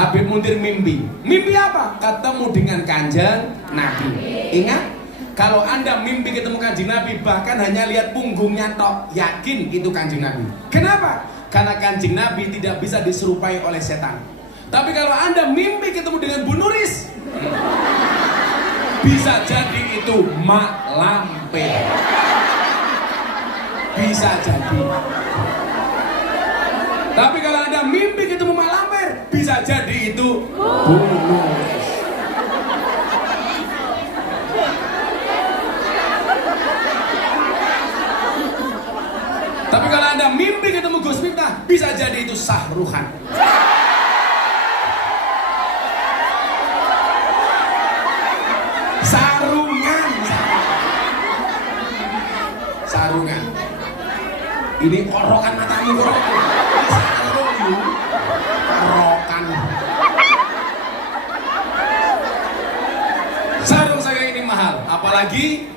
Habib Mundir mimpi. Mimpi apa? Ketemu dengan Kanjeng Nabi. Ingat, kalau Anda mimpi ketemu Kanjeng Nabi, bahkan hanya lihat punggungnya tok, yakin itu Kanjeng Nabi. Kenapa? Karena Kanjeng Nabi tidak bisa diserupai oleh setan. Tapi kalau Anda mimpi ketemu dengan Bu Nuris, bisa jadi itu Mak Lampir. Bisa jadi. Tapi kalau Anda mimpi ketemu Mak Lampir, bisa jadi itu Bu Nuris. Tapi kalau Anda mimpi ketemu Gus Miftah, bisa jadi itu Sahruhan. Sarungan. Ini korokan matamu, korokan. Korokan. Sarung saya ini mahal, apalagi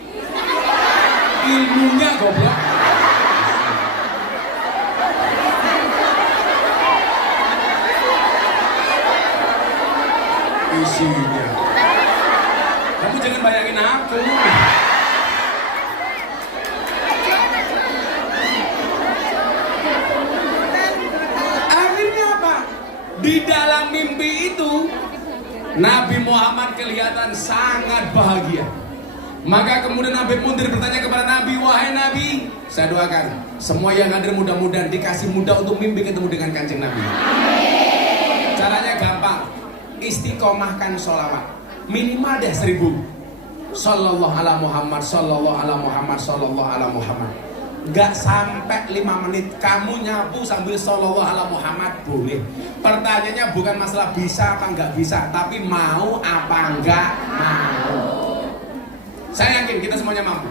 ilmunya goblok. Isinya. Kamu jangan bayangin aku. Di dalam mimpi itu Nabi Muhammad kelihatan sangat bahagia. Maka kemudian Habib Mundir bertanya kepada Nabi, wahai Nabi, saya doakan semua yang hadir mudah-mudahan dikasih mudah untuk mimpi ketemu dengan Kanjeng Nabi. Caranya gampang, istiqomahkan sholawat minimal deh 1000. Sallallahu ala Muhammad, sallallahu ala Muhammad, sallallahu ala Muhammad. Gak sampai 5 menit kamu nyapu sambil sallallahu ala Muhammad boleh. Pertanyaannya bukan masalah bisa apa nggak bisa, tapi mau apa nggak mau. Saya yakin kita semuanya mampu.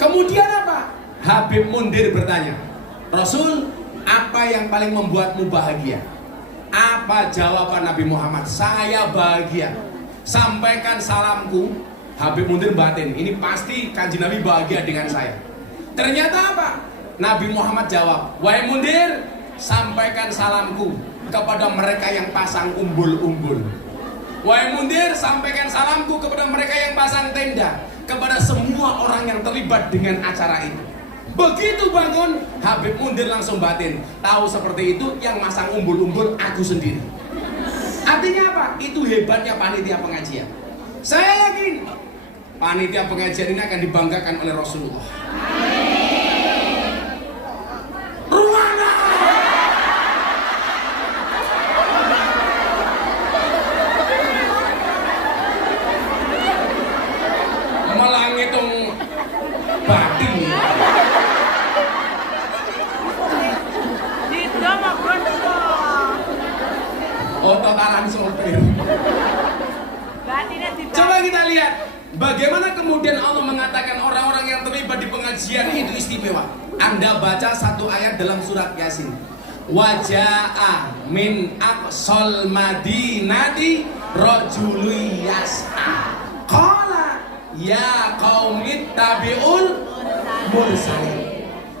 Kemudian apa? Habib Mundir bertanya, Rasul, apa yang paling membuatmu bahagia? Apa jawaban Nabi Muhammad? Saya bahagia. Sampaikan salamku. Habib Mundir batin, ini pasti Kanjeng Nabi bahagia dengan saya. Ternyata apa? Nabi Muhammad jawab, wahai Mundir, sampaikan salamku kepada mereka yang pasang umbul-umbul. Wahai Mundir, sampaikan salamku kepada mereka yang pasang tenda, kepada semua orang yang terlibat dengan acara itu. Begitu bangun, Habib Mundir langsung batin, tahu seperti itu yang masang umbul-umbul aku sendiri. Artinya apa? Itu hebatnya panitia pengajian. Saya yakin panitia pengajian ini akan dibanggakan oleh Rasulullah. Ruana. Malah ngitung batin. Ototalan sopir. Coba kita lihat bagaimana kemudian Allah mengatakan orang-orang yang terlibat di pengajian itu istimewa. Anda baca satu ayat dalam surat Yasin. Waja'a min aqsal madinati rajulun yas'a. Qala ya qaumit tabi'ul mursalin.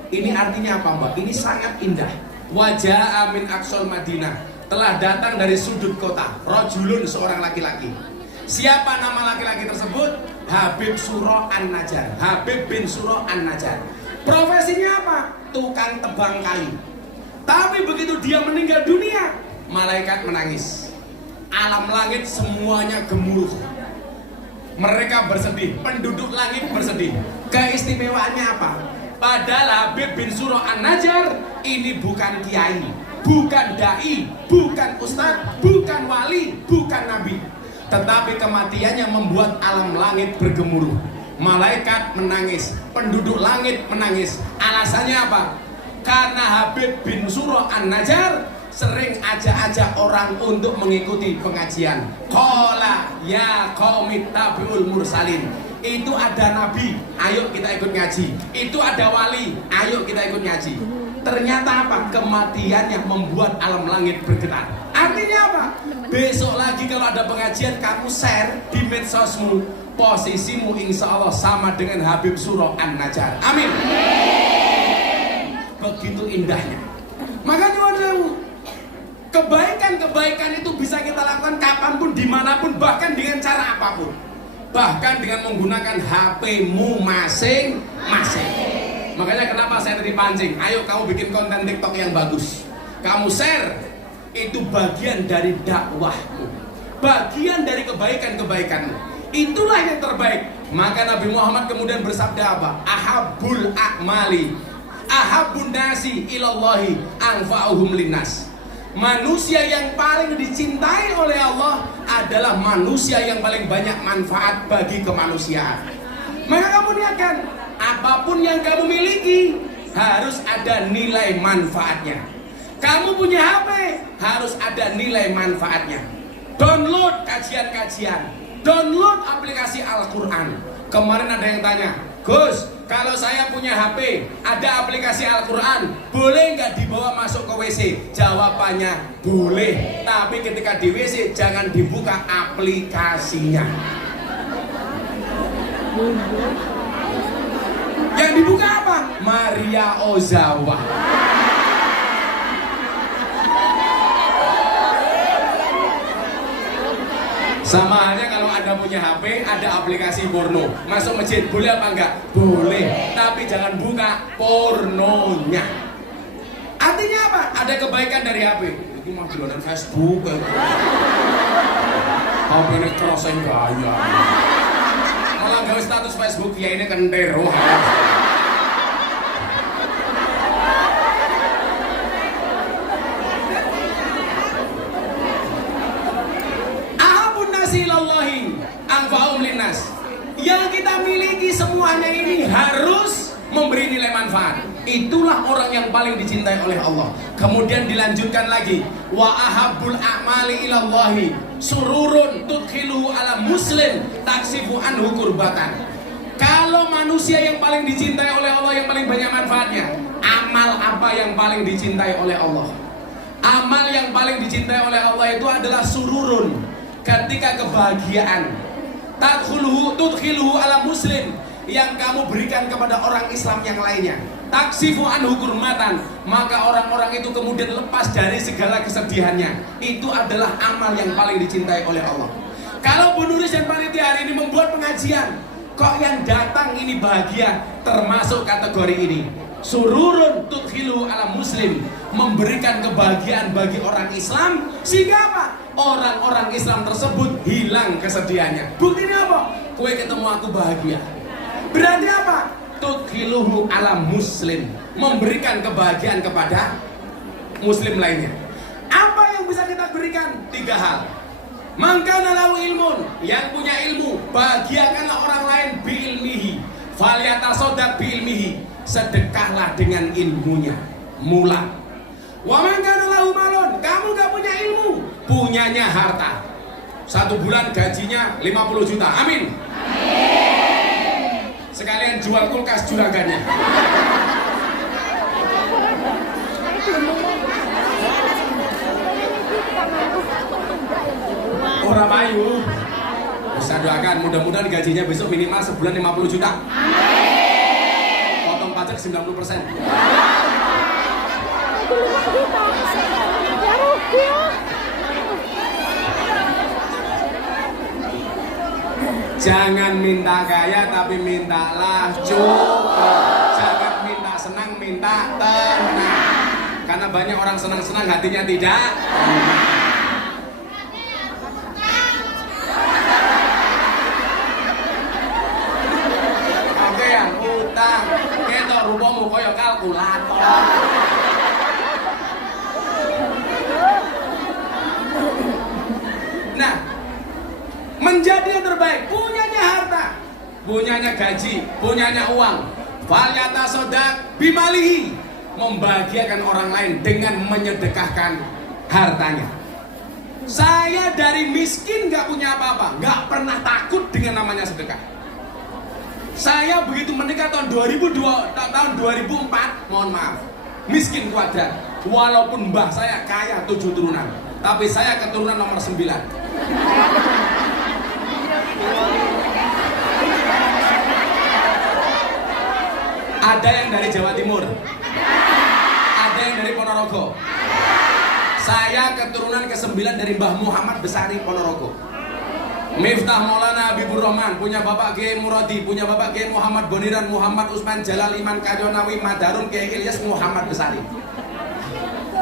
Ini artinya apa, Mbak? Ini sangat indah. Waja'a min aqsal madinah. Telah datang dari sudut kota rajulun, seorang laki-laki. Siapa nama laki-laki tersebut? Habib Suro An-Najjar. Habib bin Suro An-Najjar. Profesinya apa? Tukang tebang kayu. Tapi begitu dia meninggal dunia, malaikat menangis. Alam langit semuanya gemuruh. Mereka bersedih, penduduk langit bersedih. Keistimewaannya apa? Padahal Habib bin Suro An-Najjar ini bukan kiai, bukan dai, bukan ustadz, bukan wali, bukan nabi. Tetapi kematiannya membuat alam langit bergemuruh. Malaikat menangis, penduduk langit menangis. Alasannya apa? Karena Habib bin Suro An-Najjar sering ajak-ajak orang untuk mengikuti pengajian. Qala ya qaumit tabi'ul mursalin. Itu ada nabi, ayo kita ikut ngaji. Itu ada wali, ayo kita ikut ngaji. Ternyata apa? Kematiannya membuat alam langit bergetar. Artinya apa? Besok lagi kalau ada pengajian, kamu share di medsosmu, posisimu insya Allah sama dengan Habib Suro An-Najjar. Amin. Begitu indahnya. Makanya kebaikan-kebaikan itu bisa kapanpun, dimanapun, bahkan dengan cara apapun. Bahkan dengan menggunakan HP-mu masing-masing. Makanya kenapa saya tadi pancing, ayo kamu bikin konten TikTok yang bagus, kamu share, itu bagian dari dakwahmu, bagian dari kebaikan-kebaikanmu. Itulah yang terbaik. Maka Nabi Muhammad kemudian bersabda apa? Ahabbul a'mali ahabbun nasi ilallahi anfa'uhum linnas. Manusia yang paling dicintai oleh Allah adalah manusia yang paling banyak manfaat bagi kemanusiaan. Maka kamu niatkan, apapun yang kamu miliki harus ada nilai manfaatnya. Kamu punya HP harus ada nilai manfaatnya. Download kajian-kajian, download aplikasi Al-Quran. Kemarin ada yang tanya, Gus, kalau saya punya HP, ada aplikasi Al-Quran, boleh nggak dibawa masuk ke WC? Jawabannya boleh, tapi ketika di WC jangan dibuka aplikasinya. Yang dibuka apa? Maria Ozawa. Sama halnya kalau Anda punya HP, ada aplikasi porno, masuk masjid, boleh apa enggak? Boleh, tapi jangan buka pornonya. Artinya apa? Ada kebaikan dari HP. Ini mah jualan Facebook. HP ini kerosen gaya. Malah gawe status Facebook, ya ini kentero. Yang kita miliki semuanya ini harus memberi nilai manfaat. Itulah orang yang paling dicintai oleh Allah. Kemudian dilanjutkan lagi, wa ahabbul a'mali ilallahi sururun tudkhiluhu ala muslim taksifu anhu kurbatan. Kalau manusia yang paling dicintai oleh Allah, yang paling banyak manfaatnya, amal apa yang paling dicintai oleh Allah? Amal yang paling dicintai oleh Allah itu adalah sururun, ketika kebahagiaan, tudkhiluhu ala muslim, yang kamu berikan kepada orang Islam yang lainnya, taksifu anhu kurmatan, maka orang-orang itu kemudian lepas dari segala kesedihannya. Itu adalah amal yang paling dicintai oleh Allah. Kalau penulis dan panitia hari ini membuat pengajian, kok yang datang ini bahagia, termasuk kategori ini. Sururun tudkhiluhu ala muslim, memberikan kebahagiaan bagi orang Islam, sehingga apa? Orang-orang Islam tersebut hilang kesedihannya. Buktinya apa? Kue ketemu aku bahagia. Berarti apa? Tudkhiluhu ala muslim, memberikan kebahagiaan kepada muslim lainnya. Apa yang bisa kita berikan? 3 hal. Mangkana lahu ilmun, yang punya ilmu, bahagiakanlah orang lain bi ilmihi, falyatasaddaq bi ilmihi, sedekahlah dengan ilmunya. Mula. Wa mangkana lahu malun, kamu gak punya ilmu, punyanya harta. 1 bulan gajinya 50 juta. Amin. Sekalian jual kulkas juragannya. Ora payu. Bisa doakan, mudah-mudahan gajinya besok minimal sebulan 50 juta. Potong pajak 90%. Jangan minta kaya, tapi mintalah cukup. Jangan minta senang, minta tenang. Karena banyak orang senang-senang hatinya tidak. Oke ya, utang. Kita rupamu koyo kalkulator. Nah, menjadi yang terbaik, punyanya harta, punyanya gaji, punyanya uang, falyatasaddaq bimalihi, membahagiakan orang lain dengan menyedekahkan hartanya. Saya dari miskin gak punya apa-apa, gak pernah takut dengan namanya sedekah. Saya begitu menikah tahun 2004, mohon maaf, miskin kuadrat. Walaupun mbah saya kaya 7 turunan, tapi saya keturunan nomor 9. Ada yang dari Jawa Timur, ada yang dari Ponorogo. Saya keturunan ke-9 dari Mbah Muhammad Besari Ponorogo. Miftah Maulana Habibur Rahman, punya Bapak Kiai Muradi, punya Bapak Kiai Muhammad Boniran, Muhammad Usman Jalal Iman Kayonawi Madarun, Kiai Ilyas Muhammad Besari.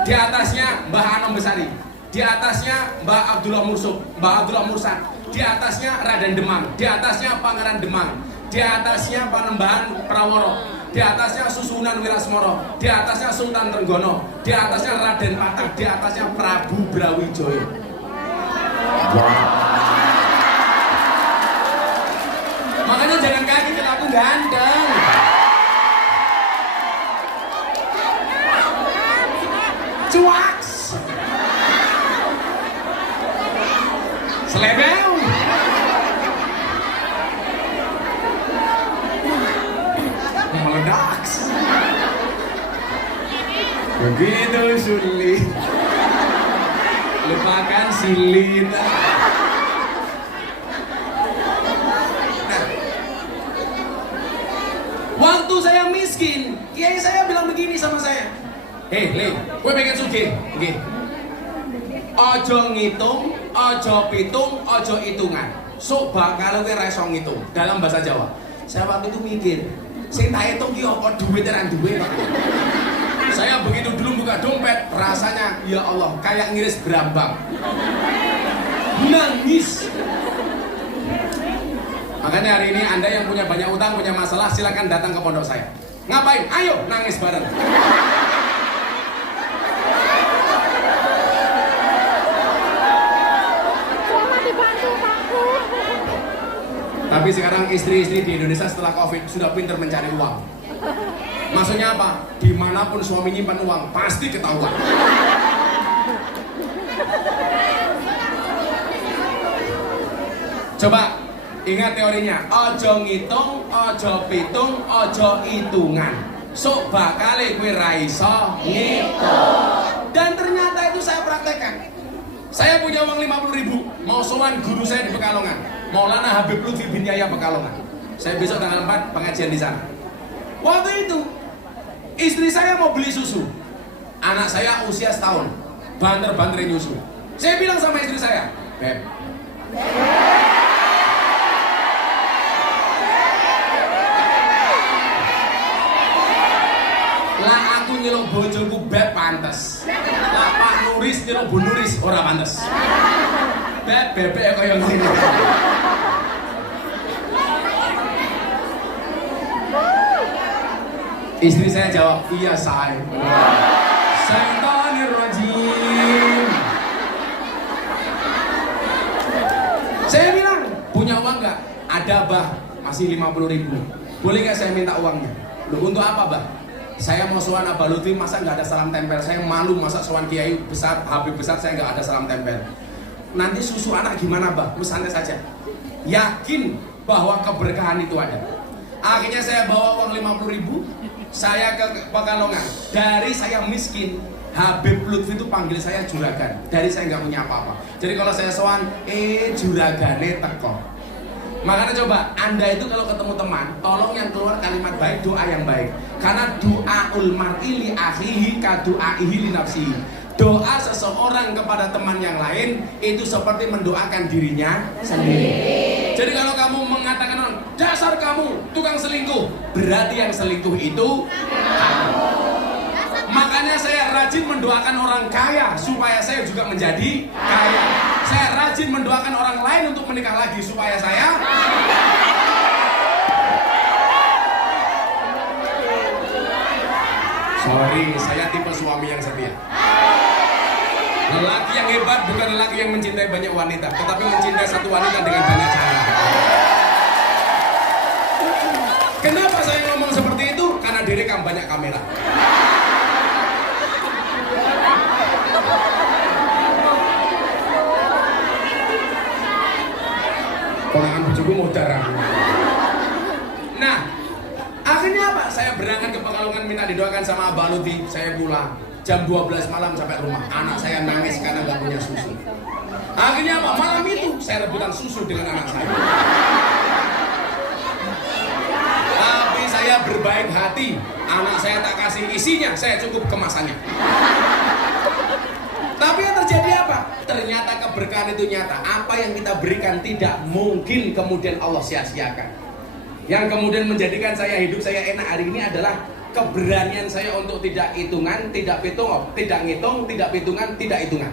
Di atasnya Mbah Anom Besari, di atasnya Mbah Abdullah Mursuk, Mbah Abdullah Mursad, di atasnya Raden Demang, di atasnya Pangeran Demang, di atasnya Panembahan Praworo, di atasnya Susunan Wirasmoro, di atasnya Sultan Trenggono, di atasnya Raden Patah, di atasnya Prabu Brawijaya. Makanya jangan kaget kalau aku ganteng. Cuaks. Selebeu. Meledak. Begitu sulit. Lupakan silit. Waktu saya miskin, kiai saya bilang begini sama saya. Hei, Le, gue pengen sugih. Oke. Ojo ngitung, ojo pitung, ojo hitungan. Sok bakal gue ra iso ngitung dalam bahasa Jawa. Saya waktu itu mikir, sing tak hitung ki apa duit tenan duit. Saya begitu dulu buka dompet, rasanya ya Allah kayak ngiris berambang. Nangis. Makanya hari ini Anda yang punya banyak utang, punya masalah, silakan datang ke pondok saya. Ngapain? Ayo nangis bareng. Tapi sekarang istri-istri di Indonesia setelah Covid sudah pintar mencari uang. Maksudnya apa? Dimanapun suami nyimpan uang, pasti ketahuan. Coba ingat teorinya, ojo ngitung, ojo pitung, ojo hitungan. Sok bakale kowe ra iso ngitung. Dan ternyata itu saya praktekkan. Saya punya uang 50.000, mau sowan guru saya di Pekalongan, Maulana Habib Lutfi bin Yahya Pekalongan. Saya besok tanggal 4 pengajian di sana. Waktu itu istri saya mau beli susu. Anak saya usia setahun, banter-banterin nyusu. Saya bilang sama istri saya, Beb, lah aku nyelok bojoku Beb pantes. Lah Pak Nuris nyelok Bu Nuris ora pantes. Beb bebek kaya ngene. Istri saya jawab, iya say. Syaitanir rajim. Saya bilang, punya uang nggak? Ada bah, masih 50.000. Boleh nggak saya minta uangnya? Loh untuk apa bah? Saya mau sowan Abah Lutfi, masa nggak ada salam tempel? Saya malu masa sowan Kiai besar, Habib besar, saya nggak ada salam tempel. Nanti susu anak gimana bah? Santai saja. Yakin bahwa keberkahan itu ada. Akhirnya saya bawa uang 50.000, saya ke Pekalongan. Dari saya miskin, Habib Lutfi itu panggil saya juragan. Dari saya nggak punya apa-apa. Jadi kalau saya sowan, juragane teko. Makanya coba, Anda itu kalau ketemu teman, tolong yang keluar kalimat baik, doa yang baik. Karena doaul mar'i li akhihi ka doaihi li nafsihi. Doa seseorang kepada teman yang lain itu seperti mendoakan dirinya sendiri. Jadi kalau kamu mengatakan dasar kamu tukang selingkuh, berarti yang selingkuh itu kamu. Makanya saya rajin mendoakan orang kaya supaya saya juga menjadi kaya. Saya rajin mendoakan orang lain untuk menikah lagi supaya saya. Sorry, saya tipe suami yang setia. Lelaki yang hebat bukan lelaki yang mencintai banyak wanita, tetapi mencintai satu wanita dengan banyak cara. Kenapa saya ngomong seperti itu? Karena direkam banyak kamera. Ponakan bojoku mau darah. Nah, akhirnya apa? Saya berangkat ke Pekalongan minta didoakan sama Abah Lutfi. Saya pulang jam 12 malam sampai rumah. Anak saya nangis karena nggak punya susu. Akhirnya apa? Malam itu saya rebutan susu dengan anak saya. Tapi saya berbaik hati. Anak saya tak kasih isinya, saya cukup kemasannya. Tapi yang terjadi apa? Ternyata keberkahan itu nyata. Apa yang kita berikan tidak mungkin kemudian Allah sia-siakan. Yang kemudian menjadikan saya hidup saya enak hari ini adalah keberanian saya untuk tidak hitungan, tidak hitung, tidak ngitung, tidak hitungan, tidak hitungan.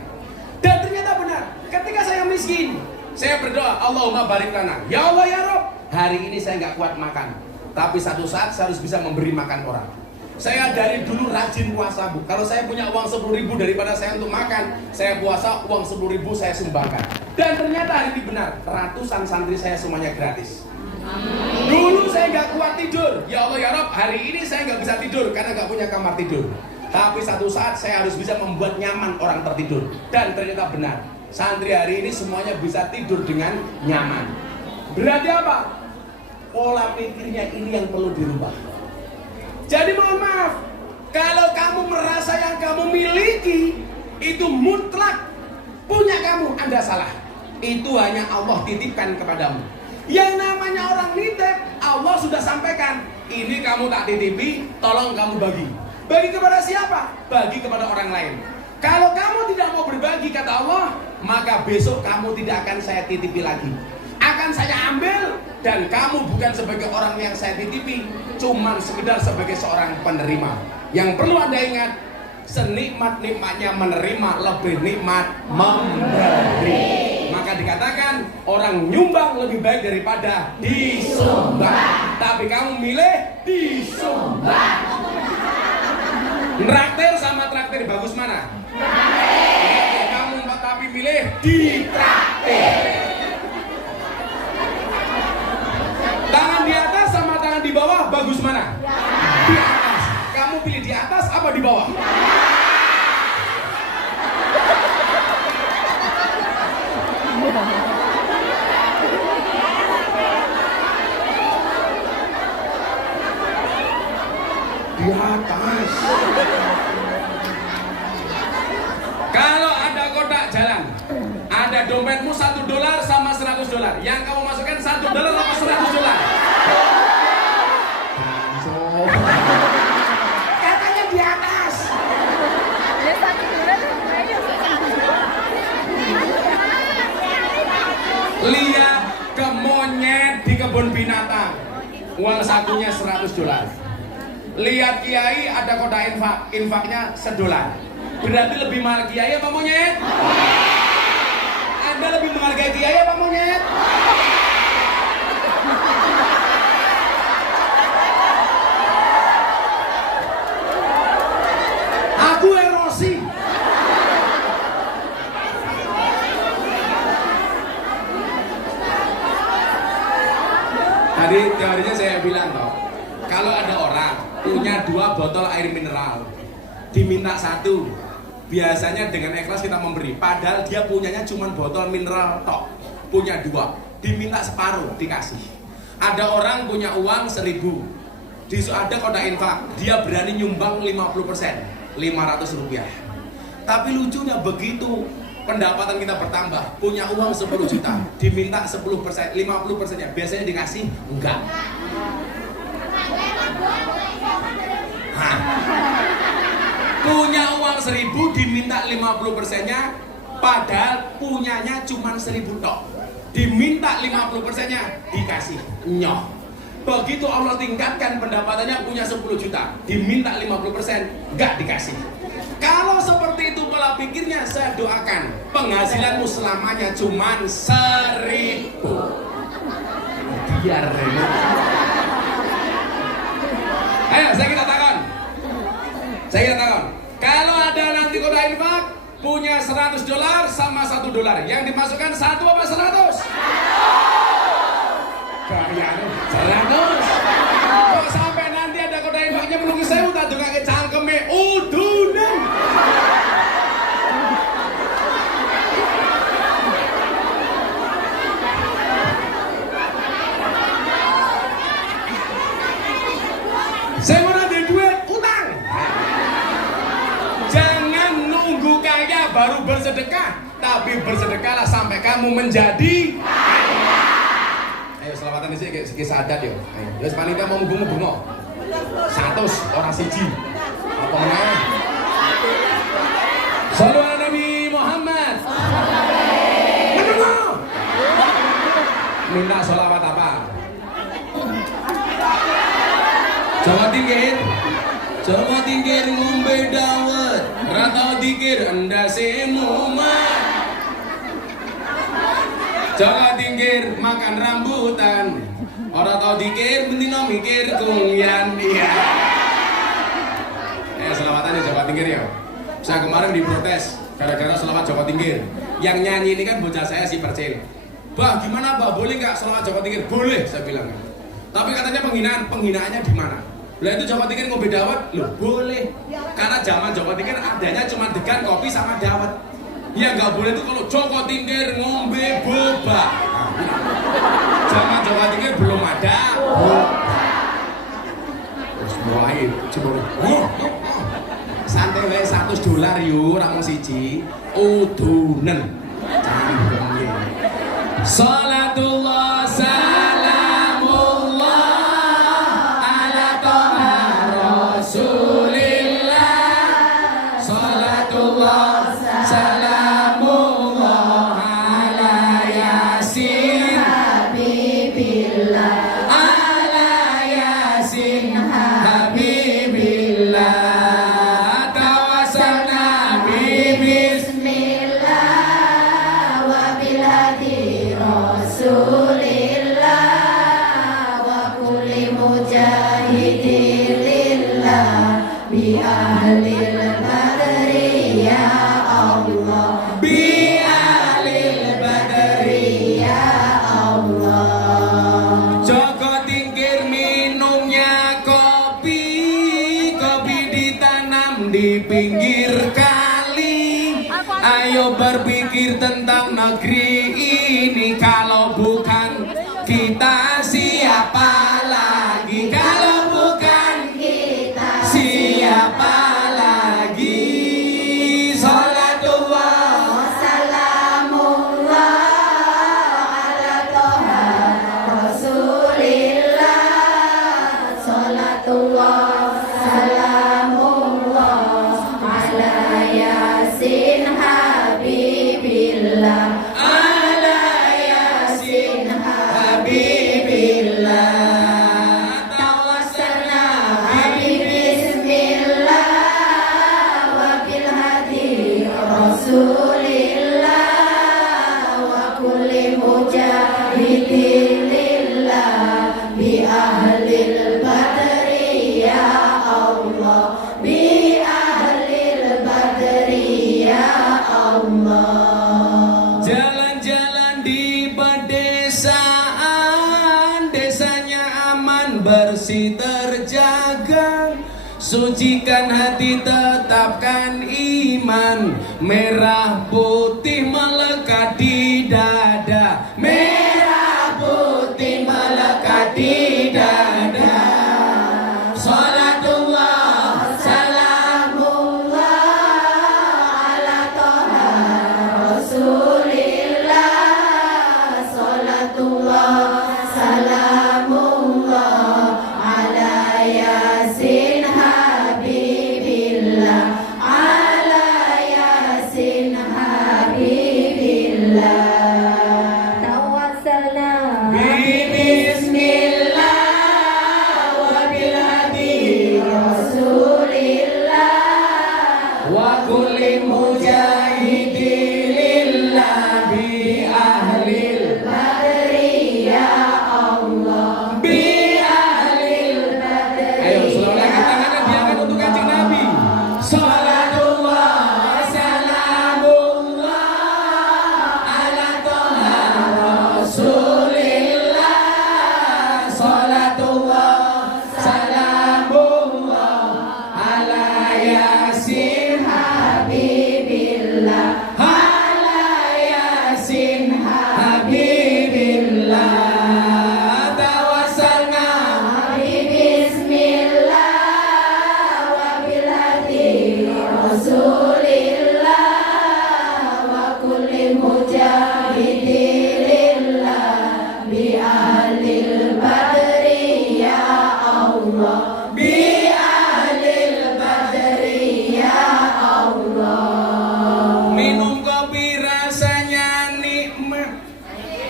Dan ternyata benar, ketika saya miskin, saya berdoa, Allahumma barik lana. Ya Allah ya Rob, hari ini saya nggak kuat makan, tapi satu saat saya harus bisa memberi makan orang. Saya dari dulu rajin puasa, Bu. Kalau saya punya uang 10.000 daripada saya untuk makan, saya puasa, uang 10.000 saya sumbangkan. Dan ternyata hari ini benar, ratusan santri saya semuanya gratis. Dulu saya nggak kuat tidur, ya Allah ya Rob, hari ini saya nggak bisa tidur karena nggak punya kamar tidur. Tapi satu saat saya harus bisa membuat nyaman orang tertidur. Dan ternyata benar, santri hari ini semuanya bisa tidur dengan nyaman. Berarti apa? Pola pikirnya ini yang perlu dirubah. Jadi mohon maaf, kalau kamu merasa yang kamu miliki itu mutlak punya kamu, Anda salah. Itu hanya Allah titipkan kepadamu. Yang namanya orang nitip, Allah sudah sampaikan, ini kamu tak titipi, tolong kamu bagi. Bagi kepada siapa? Bagi kepada orang lain. Kalau kamu tidak mau berbagi, kata Allah, maka besok kamu tidak akan saya titipi lagi. Akan saya ambil, dan kamu bukan sebagai orang yang saya titipi, cuman sekedar sebagai seorang penerima. Yang perlu Anda ingat, senikmat-nikmatnya menerima lebih nikmat memberi. Maka dikatakan orang nyumbang lebih baik daripada disumbang. Tapi kamu milih disumbang. Traktir sama traktir bagus mana? Traktir. Kamu tapi milih ditraktir. Tangan di atas sama tangan di bawah bagus mana? Di atas. Kamu pilih di atas apa di bawah? Di atas. Kalau ada kotak jalan, ada dompetmu $1 sama $100. Yang kamu masukkan $1 sama $100. Katanya di atas. Lihat ke monyet di kebun binatang, uang sakunya $100. Lihat kiai ada kotak infak, infaknya $1. Berarti lebih mahal kiai apa monyet? Anda lebih menghargai kiai apa monyet? Aku erosi. Tadi teorinya saya bilang toh, kalau ada orang punya 2 botol air mineral, diminta 1, biasanya dengan ikhlas kita memberi. Padahal dia punyanya cuma botol mineral tok, punya 2, diminta separuh dikasih. Ada orang punya uang 1.000, ada kotak infak, dia berani nyumbang 50%, $500. Tapi lucunya begitu pendapatan kita bertambah, punya uang 10 juta, diminta 10%, 50%-nya biasanya dikasih enggak. Punya uang 1.000 diminta 50%-nya, padahal punyanya cuma 1.000 tok. Diminta 50%-nya dikasih nyoh. Begitu Allah tingkatkan pendapatannya, punya 10 juta, diminta 50%, enggak dikasih. Kalau seperti itu pola pikirnya, saya doakan penghasilanmu selamanya cuma 1.000. Biar ayo, saya kita takon. Kalau ada nanti kotak infak punya $100 sama $1, yang dimasukkan 1 apa 100? Kayaknya 100. Kok sampai nanti ada kotak infaknya menunggu saya tak juga ke cangkeme udunan. Saya mau nanti duit utang. Jangan nunggu kaya baru bersedekah, tapi bersedekahlah sampai kamu menjadi kaya. Ayo selamatan di sini sadat yo. Ayo, wis panitia mau mubung-mubung. 100 orang siji. Apa meneh? Sallallahu alaihi minta sholawat apa? Jawa Tingkir. Jawa Tingkir ngombe dawet, ra tau dikir endase mumat. Jawa Tingkir makan rambutan, ora tau dikir bendino mikir kungyan. Iya. Selawatan ya Jawa Tingkir ya. Saya kemarin diprotes gara-gara selawat Jawa Tingkir. Yang nyanyi ini kan bocah saya si Percil. Bah, gimana Bah? Boleh nggak selawat Jawa Tingkir? Boleh, saya bilang. Tapi katanya penghinaannya di mana? Lah itu Jawa Tingkir ngombe dawet, loh boleh. Karena zaman Jawa Tingkir adanya cuma degan kopi sama dawet. Ya nggak boleh itu kalau Jawa Tingkir ngombe boba. Zaman Jawa Tingkir belum ada. Terus mulai coba. Santai wae $100 yo, ora mung siji. Udunen. Cangkem. Salatullah salamullah ala toha rasulillah. Salatullah salamullah ala yasin habibillah. Ala yasin habibillah. Di pinggir kali, ayo berpikir tentang negeri ini. Kalau bukan kita siapa lagi? Kalau bukan kita siapa lagi? Salatullah salamullah ala toha rasulillah. Salatullah bersih terjaga, sucikan hati tetapkan iman, merah putih melekat di dada, merah putih melekat di dada. Salatullah salamullah ala toha rasulillah. Salatullah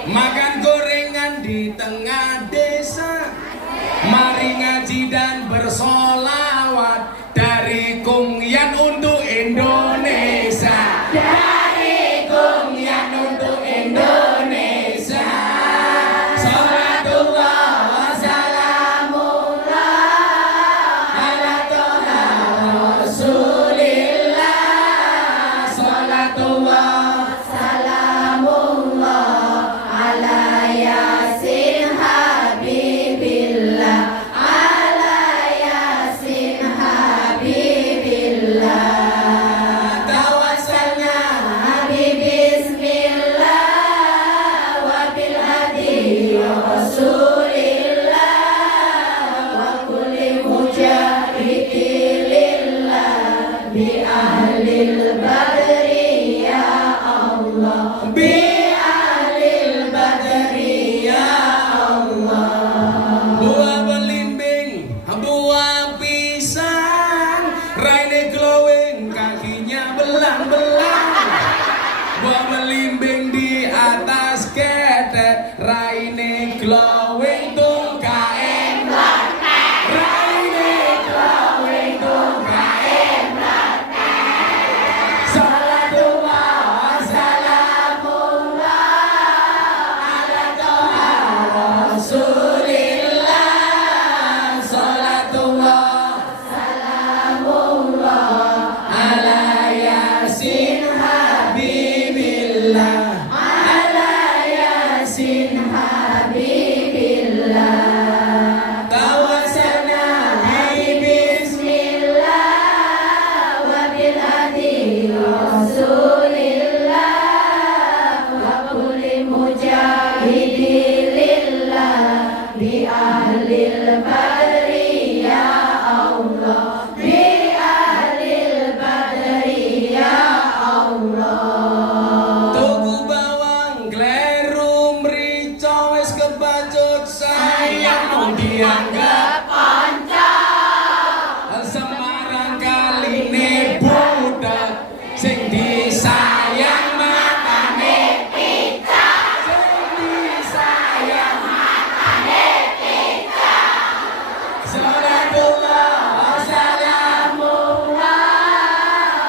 makan gorengan di tengah desa. Mari ngaji dan bersolawat dari Kungyan untuk Indonesia. Dari Kungyan untuk Indonesia. Salatullah wa salamullah ala toha Rasulillah. Salatullah Salamullah ala Yasin Habibillah, ala Yasin Habibillah. Tawassalna bismillah wa bil hadi Rasulillah wa kulli mujahidin lillah bi ahlil badri ya Allah, bi ahlil badri ya Allah. Buah belimbing, buah pisang, raine glowing, kakinya belang-belang. Buah belimbing di atas ketek, raine glowing tungkae mlatek. Raine glowing tungkae mlatek. Salatullah wa salamullah ala toha Rasulillah. Salatullah Salamullah ala Yasin Habibillah. ala Yasin Habibillah. Tawassalna Bismillah wa bil hadi Rasulillah wa kulli mujahidin lillah bi ahlil badri ya Allah, bi ahlil badri ya Allah. tuku bawang kleru mrica wis kebacut sayang mau dianggap Panca Semarang kaline budak sing disayang matane picak. Sing disayang matane picak. Salatullah wa salamullah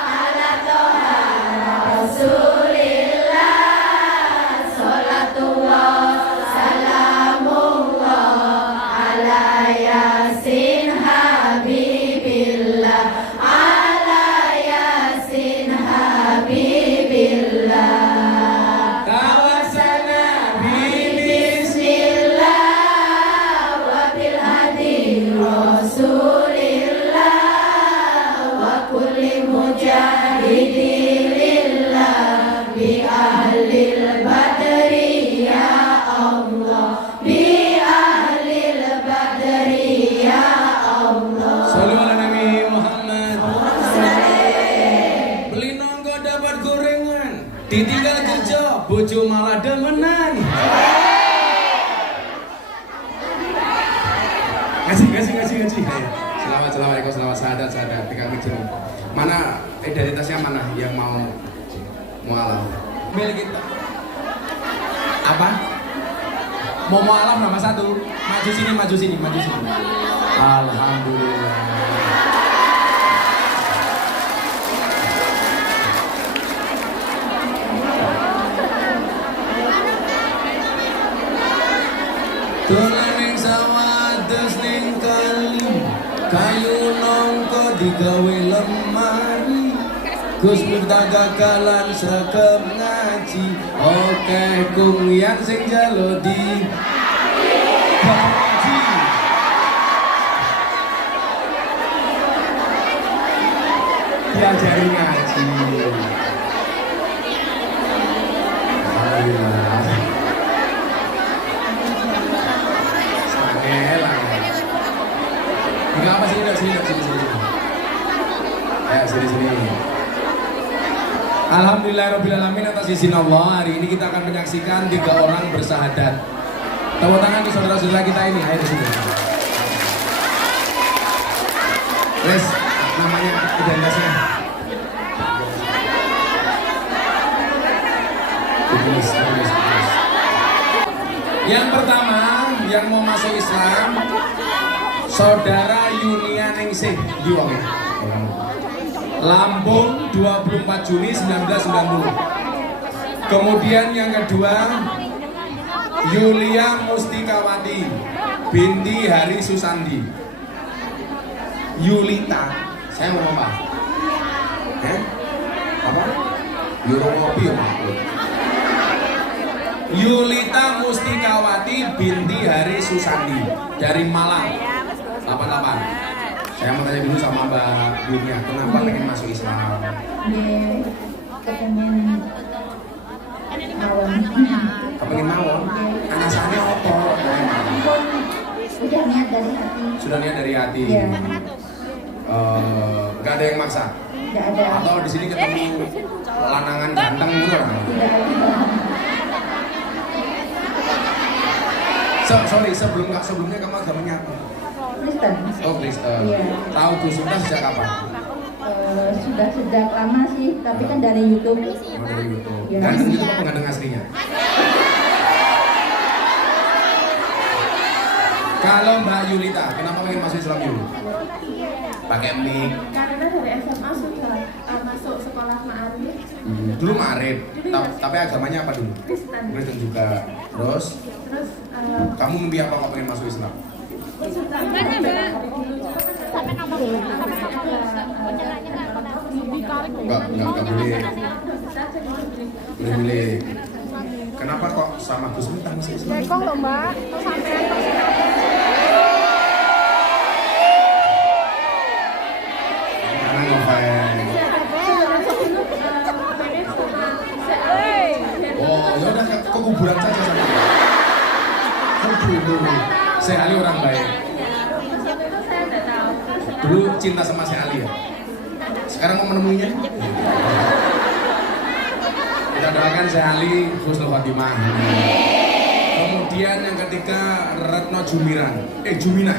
ala toha Rasulillah. Salatullah salamullah ala Yasin Habibillah, ala Yasin Habibillah. Tawassalna Bismillah wa bil hadi Rasulillah wa kulli mujahidin lillah bi ahlil badri ya Allah, bi ahlil badri ya Allah. Sallu ala Nabi Muhammad. Beli nongko dapat gorengan, ditinggal kerja, bojo malah demenan. Ngaji. Selawat, sahadat, pegang mikir. Mana identitasnya mana yang mau mualaf? Milik kita. Apa? Mau mualaf nama satu. Maju sini. Alhamdulillah. Dolan ning sawah des ning kali, kayu nongko digawe lemari. Gus Miftah gagalan sregep ngaji, oke Kungyan sing jalo di ngaji. Diajari ngaji. Alhamdulillah. Enggak apa sini. Ayo sini. Alhamdulillahirrabbilalamin, atas izin Allah hari ini kita akan menyaksikan 3 orang bersahadat. Tepuk tangan untuk saudara-saudara kita ini. Ayo di sini. Wes, namanya identitasnya. Tulis. Yang pertama yang mau masuk Islam, Saudara Yunia Ningsih di Wonge. Lampung 24 Juni 1990. Kemudian yang kedua Yulia Mustikawati binti Hari Susandi. Yulita, saya mau apa? Apa? Eurokopi ya Pak. Yulita Mustikawati binti Hari Susandi dari Malang 88. Saya mau tanya dulu sama Mbak Yulia, kenapa pengen masuk Islam? Kepengen mawon. Kepengen mawon? Alasannya apa? Udah niat dari hati. Sudah niat dari hati. Iya. Gak ada yang maksa? Tidak ada. Atau di sini ketemu lanangan ganteng gitu orang? Tidak ada. Sorry, sebelumnya kamu agamanya apa? Kristen. Oh Kristen. Iya. Tahu Gus Miftah sejak kapan? Sudah sejak lama sih, tapi kan dari YouTube. Oh, dari YouTube. Iya. Ganteng gitu apa ganteng aslinya? Kalau Mbak Yulita, kenapa pengen masuk Islam dulu? Pakai mic. Karena dari SMA sudah masuk sekolah Ma'arif Dulu Ma'arif, tapi agamanya apa dulu? Kristen. Kristen juga. Terus, Terus kamu mimpi apa kok pengen masuk Islam? sudah Enggak boleh. Boleh. Kenapa kok sama Gus Miftah masuk Islam? Bekong loh Mbak. Karena ngefans. Oh, ya udah ke kuburan saja sama. Dulu, Syekh Ali orang baik. Dulu cinta sama Syekh Ali ya. Sekarang mau menemuinya? Kita doakan Syekh Ali husnul khotimah. Kemudian yang ketiga Retno Jumiran. Juminah.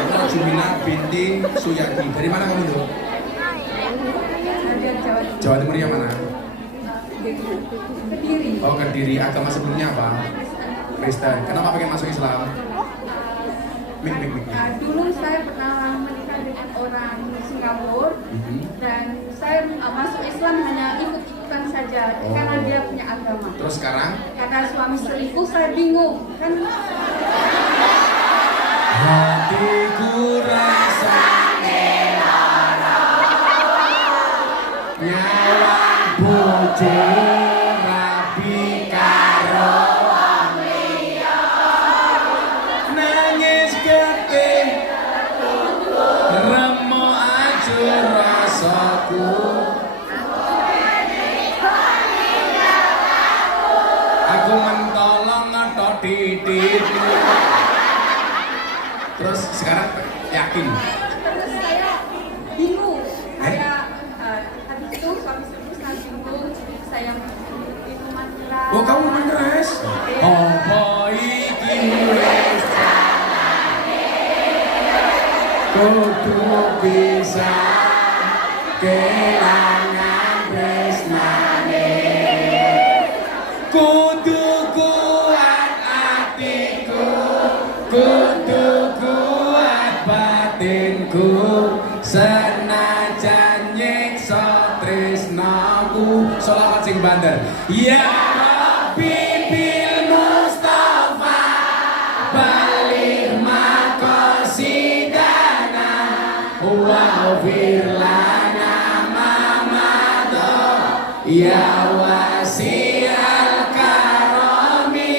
Retno Juminah binti Suyati. Dari mana kamu dulu? Jawa Timur yang mana? Oh, Kediri. Agama sebelumnya apa? Kristen. Kenapa pengen masuk Islam? Mik. Dulu saya pernah menikah dengan orang Singapura dan saya masuk Islam hanya ikut-ikutan saja karena dia punya agama. Terus sekarang? Karena suami selingkuh saya bingung kan. Hatiku rasa nyawa bojo rabi karo wong liya nangis getih remo ajur rasaku aku mentolong ngetok titikmu. Terus sekarang yakin? Terus saya bingung. Saya habis itu suami selingkuh saya bingung. Saya minuman keras. Oh, kamu main keras? Apa iki wis kudu bisa kelangan tresnane kudu kuat atiku kudu kuat batinku senajan nyiksa tresnaku. Sholawat sing banter. Ya Rabbi bil Mustafa balik maqasidana wa firlana mamado ya wasi'al karami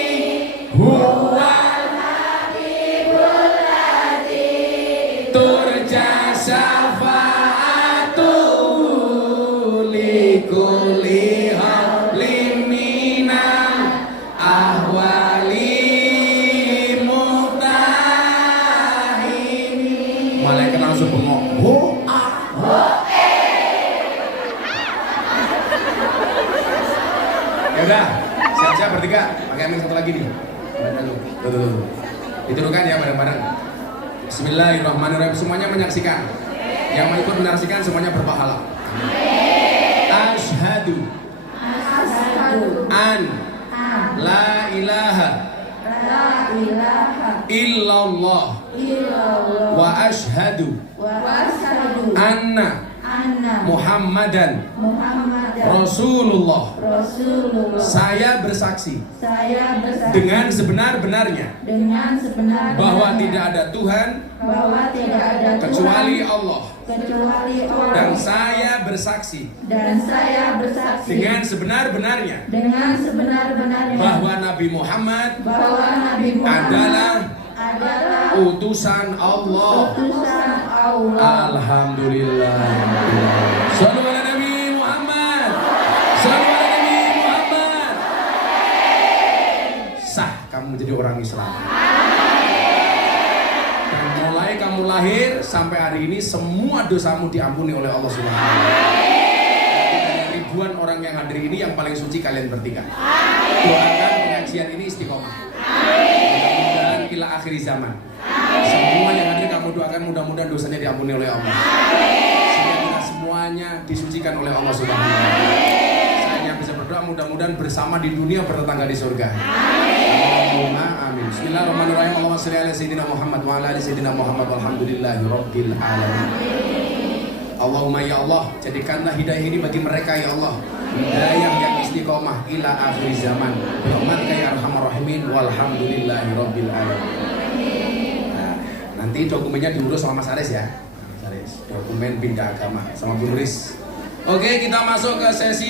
huwal habibul ladzi turja syafa'atu likulli hablin minal ahwali muhtahini. Malaikat langsung bengok. Ya udah, siap-siap bertiga. Pakai mic satu lagi nih. Tuh. Dituduhkan ya bareng-bareng. Bismillahirrahmanirrahim. Semuanya menyaksikan. Yang mau ikut menyaksikan semuanya berpahala. Asyhadu an la ilaha ilaha illallah illallah wa ashhadu wa asyhadu anna anna Muhammadan Muhammadan Rasulullah. Rasulullah. Saya bersaksi Saya bersaksi dengan sebenar-benarnya dengan sebenarnya bahwa tidak ada Tuhan bahwa tidak ada kecuali Tuhan Allah, kecuali Allah, dan saya bersaksi dan saya bersaksi dengan sebenar-benarnya dengan sebenar-benarnya bahwa Nabi Muhammad bahwa Nabi Muhammad adalah utusan Allah. utusan Allah. Alhamdulillah. Shallu ala Nabi Muhammad. Shallu ala Nabi Muhammad. Sah kamu menjadi orang Islam. Dan mulai kamu lahir sampai hari ini semua dosamu diampuni oleh Allah Subhanahu wa taala. Dari ribuan orang yang hadir ini yang paling suci kalian bertiga. Doakan pengajian ini istiqomah. Mudah-mudahan ila akhir zaman. Semua yang hadir kamu doakan mudah-mudahan dosanya diampuni oleh Allah. Sehingga kita semuanya disucikan oleh Allah Subhanahu wa taala. Saya yang bisa berdoa mudah-mudahan bersama di dunia bertetangga di surga. Allahumma amin. Bismillahirrahmanirrahim. Allahumma shalli ala sayyidina Muhammad wa ala ali sayyidina Muhammad walhamdulillahi rabbil alamin. Allahumma ya Allah, jadikanlah hidayah ini bagi mereka ya Allah. Hidayah yang istiqomah ila akhir zaman. Rahmatika ya arhamar rahimin walhamdulillahi rabbil alamin. Nanti dokumennya diurus sama Mas Aris ya. Mas Aris, dokumen pindah agama sama Bu Nuris. Oke, kita masuk ke sesi